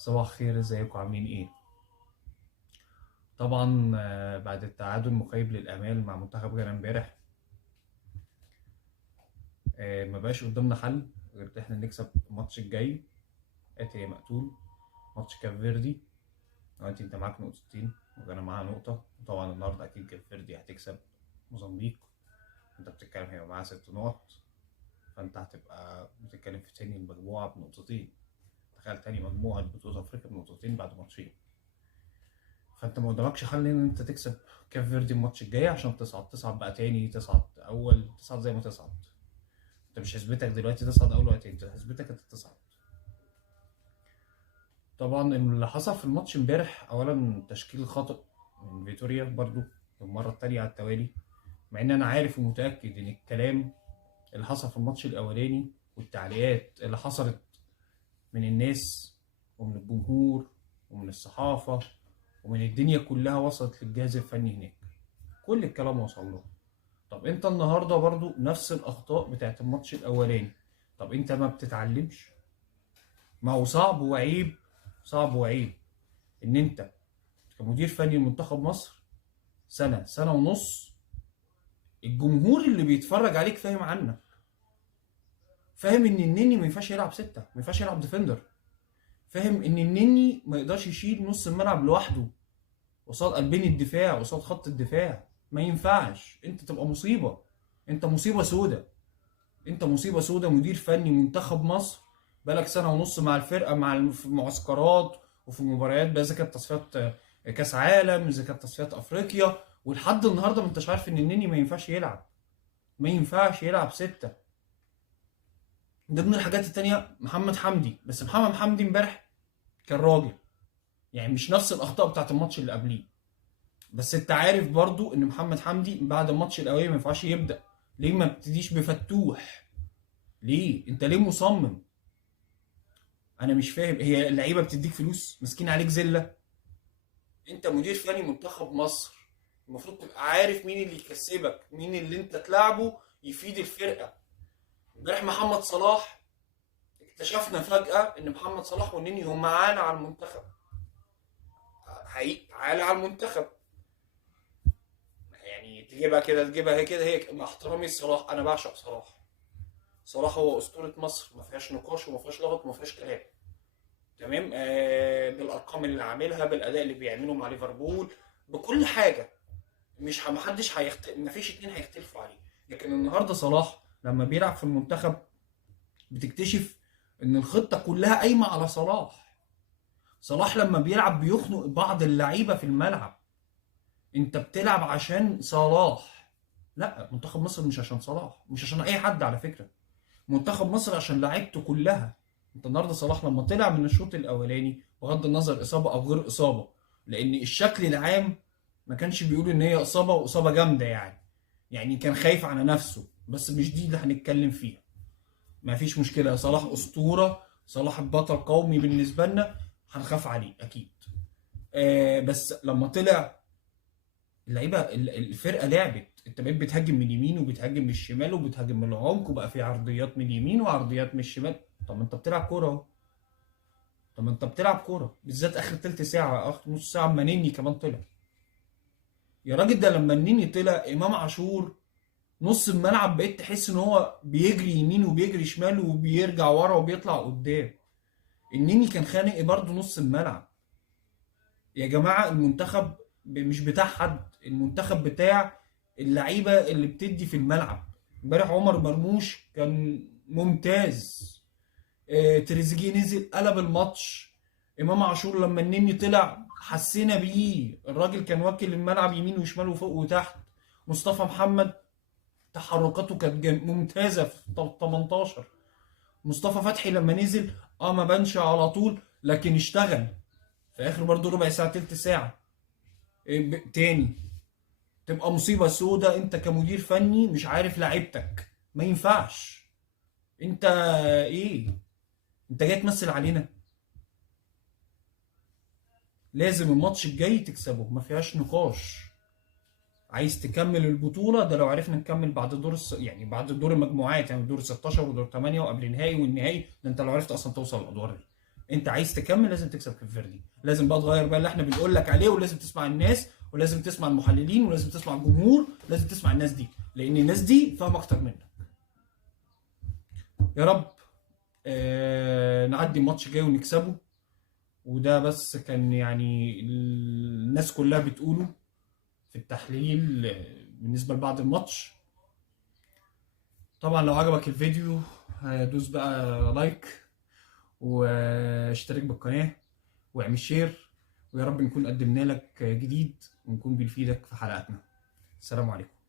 صباح الخير، ازيكم عاملين ايه؟ طبعا بعد التعادل مخيب للآمال مع منتخب غانا امبارح. ما بقاش قدامنا حل غير ان احنا نكسب الماتش الجاي. اتي يا مقتول، ماتش كاب فيردي. دلوقتي انت معاك نقطتين وغانا معاها نقطة، وطبعا النهارده اكيد كاب فيردي هتكسب موزمبيق. انت بتتكلم هيبقى معاها 6 نقط، فانت هتبقى بتتكلم في تاني المجموعة بنقطتين. تخيل تاني مجموعة بطولة افريقيا بنقطتين بعد ماتشين. فانت ما قدامكش حل ان انت تكسب كاف فيردي الماتش الجاي عشان تصعد بقى تاني، تصعد اول، تصعد زي ما تصعد. انت مش حسبتك دلوقتي تصعد اول ولا تاني، انت حسبتك انت تصعد. طبعا اللي حصل في الماتش امبارح، اولا تشكيل خاطئ من فيتوريا برضو المره التانيه على التوالي. مع ان انا عارف ومتاكد ان الكلام اللي حصل في الماتش الاولاني والتعليقات اللي حصلت من الناس ومن الجمهور ومن الصحافه ومن الدنيا كلها وصلت للجهاز الفني هناك، كل الكلام وصل له. طب انت النهارده برضو نفس الاخطاء بتاعت الماتش الاولاني. طب انت ما بتتعلمش؟ ما هو صعب وعيب، صعب وعيب ان انت كمدير فني لمنتخب مصر سنه سنه ونص، الجمهور اللي بيتفرج عليك فاهم عنك، فاهم ان النني ما ينفعش يلعب سته، ما ينفعش يلعب ديفندر، فاهم ان النني ما يقدرش يشيل نص الملعب لوحده قصاد قلبين الدفاع، قصاد خط الدفاع. ما ينفعش، انت تبقى مصيبه، انت مصيبه سودة، انت مصيبه سودة مدير فني منتخب مصر. بقالك سنه ونص مع الفرقه، في المعسكرات وفي المباريات بقى، اذا كانت تصفيات كاس عالم، اذا كانت تصفيات افريقيا، ولحد النهارده ما انتش عارف ان النني ما ينفعش يلعب، ما ينفعش يلعب سته. من ضمن الحاجات التانيه محمد حمدي، بس محمد حمدي امبارح كان راجل، يعني مش نفس الاخطاء بتاعت الماتش اللي قبليه. بس انت عارف برضو ان محمد حمدي بعد الماتش الاولاني ما ينفعش يبدا. ليه ما بتديش بفتوح؟ ليه انت ليه مصمم؟ انا مش فاهم، هي اللعيبه بتديك فلوس ماسكين عليك زله؟ انت مدير فني منتخب مصر، المفروض تبقى عارف مين اللي يكسبك، مين اللي انت تلعبه يفيد الفرقه. امبارح محمد صلاح، اكتشفنا فجاه ان محمد صلاح والنني هم معانا على المنتخب. حقيقي تعالى على المنتخب، يعني تجيبها كده تجيبها هي كده، هي مع احترامي لصلاح، انا بعشق صلاح. صلاح هو اسطوره مصر، ما فيهاش نقاش وما فيهاش لغط وما فيهاش كلام. تمام، بالارقام اللي عاملها، بالاداء اللي بيعمله مع ليفربول، بكل حاجه. مش محدش مفيش اتنين هيختلفوا عليه. لكن النهارده صلاح لما بيلعب في المنتخب بتكتشف ان الخطه كلها قايمه على صلاح. صلاح لما بيلعب بيخنق بعض اللعيبه في الملعب. انت بتلعب عشان صلاح. لا، منتخب مصر مش عشان صلاح، مش عشان اي حد على فكره. منتخب مصر عشان لعيبته كلها. انت النهارده صلاح لما طلع من الشوط الاولاني، بغض النظر اصابه او غير اصابه، لان الشكل العام ما كانش بيقول ان هي اصابه واصابه جامده يعني كان خايف على نفسه، بس مش دي اللي هنتكلم فيها. ما فيش مشكله، صلاح اسطوره، صلاح بطل قومي بالنسبه لنا، هنخاف عليه اكيد. بس لما طلع اللعيبه الفرقه لعبت، انت بقيت بتهاجم من اليمين وبتهاجم من الشمال وبتهاجم من العمق، وبقى في عرضيات من اليمين وعرضيات من الشمال. طب ما انت بتلعب كوره اهو، طب ما انت بتلعب كوره، بالذات اخر تلت ساعه، اخر نص ساعه اما نني كمان طلع. يا راجل ده لما النني طلع، امام عاشور نص الملعب بقيت تحس ان هو بيجري يمين وبيجري شمال وبيرجع ورا وبيطلع قدام. النني كان خانق برضه نص الملعب. يا جماعه المنتخب مش بتاع حد، المنتخب بتاع اللعيبه اللي بتدي في الملعب. امبارح عمر مرموش كان ممتاز، تريزيجيه نزل قلب الماتش. امام عاشور لما النني طلع حسينا بيه، الراجل كان واكل الملعب يمين وشمال وفوق وتحت. مصطفى محمد تحركاته كانت ممتازه في 18. مصطفى فتحي لما نزل ما بانش على طول لكن اشتغل في اخر برضه ربع ساعه تلت ساعه. تاني تبقى مصيبه سودة انت كمدير فني مش عارف لعيبتك، ما ينفعش. انت ايه؟ انت جاي تمثل علينا؟ لازم الماتش الجاي تكسبه، ما فيهاش نقاش. عايز تكمل البطولة، ده لو عرفنا نكمل بعد يعني بعد دور المجموعات، يعني دور 16 ودور 8 وقبل النهائي والنهائي، ده انت لو عرفت اصلا توصل الادوار دي. انت عايز تكمل لازم تكسب كيب فيردي، لازم بقى تغير بقى اللي احنا بنقول لك عليه، ولازم تسمع الناس، ولازم تسمع المحللين، ولازم تسمع الجمهور، لازم تسمع الناس دي، لان الناس دي فاهمه اكتر منك. يا رب نعدي الماتش الجاي ونكسبه. وده بس كان يعني الناس كلها بتقوله في التحليل بالنسبه لبعد الماتش. طبعا لو عجبك الفيديو دوس بقى لايك، واشترك بالقناة، واعمل شير، ويا رب نكون قدمنا لك جديد ونكون بنفيدك في حلقاتنا. السلام عليكم.